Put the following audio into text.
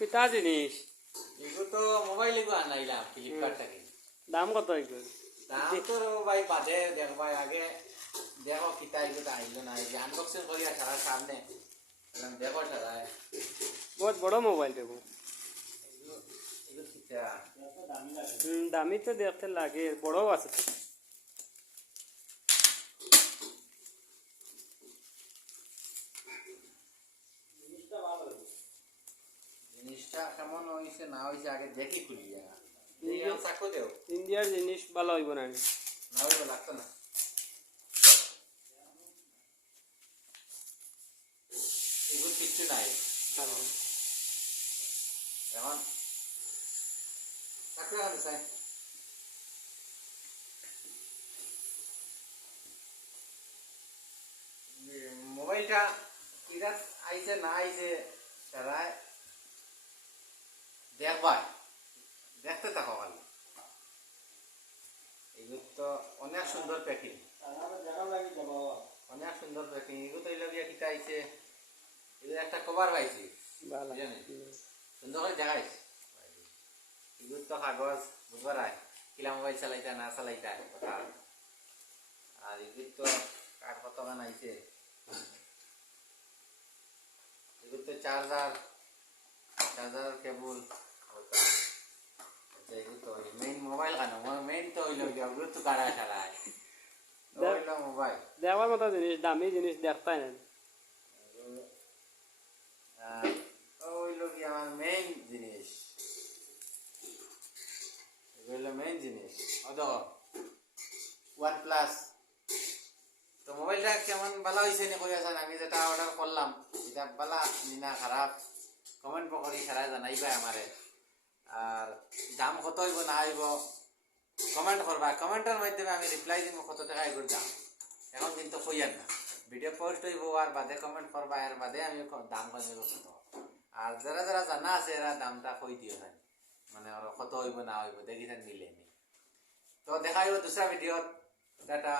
কিতা জিনিস এগুলো তো মোবাইল এগুলো আনাইলাম ফ্লিপকার্ট থেকে। দাম কত এগুলো? দাম তো ভাই বাদে দেখবাই, আগে দেখো কিতা এগুলো আইলো না, এই যে আনবক্সিং করিয়া সারা সামনে দেখো সারা বহুত বড় মোবাইল দেবো। এগুলো এগুলো কিতা দামি তো দেখতে লাগে, বড় আছে তো। জিনিসটা কেমন হয়েছে না হয়েছে আগে দেখি খুলিয়া চাকু দেও ইন্ডিয়ার জিনিস ভালো হইব না? না হইব লাগতো না। এগুলো কিচ্ছু নাই এখন চাকু আছে চাই মোবাইলটা কিরা আইছে না আইছে তারা দেখবাই, দেখতে থাকো খালি। এগুলো তো অনেক সুন্দর প্যাকিং, অনেক সুন্দর প্যাকিং। এগুলো তো এগুলো গিয়ে কিতা আইছে, এগুলো একটা কভার পাইছি সুন্দর করে দেখাইছে। এগুলো তো কাগজ বুঝবার হয় কিলা মোবাইল চালাইতা না চালাইতা কথা। আর এগুলো তো কার কত গান আইছে, এগুলো তো চার্জার কেবল মেইন মোবাইল কেন মেইন তো হইল এগুলো তো কারা সারা হইল মোবাইল দেওয়ার মতো জিনিস, দামি জিনিস দেখতাই না। হইল কি আমার মেইন জিনিস, এগুলো মেইন জিনিস। ও দেখো OnePlus, তো মোবাইলটা কেমন ভালো হয়েছে নি কই আছেন? আমি যেটা অর্ডার করলাম এটা ভালো না খারাপ কমেন্ট পকরি সারা জানাইবা আমারে। আর দাম কত হইব না হইব কমেন্ট করবা, কমেন্টের মাধ্যমে আমি রিপ্লাই দিব কত টাকা এগুলোর দাম। এখন কিন্তু কইয়ার না, ভিডিও পোস্ট হইব আর বাদে কমেন্ট করবা, এর বাদে আমি দাম কইব কত। আর যারা যারা জানা আছে এরা দামটা কই দিও ভাই, মানে ওরা কত হইব না হইব দেখি মিলে নি। তো দেখা হইব দুসরা ভিডিও। টাটা।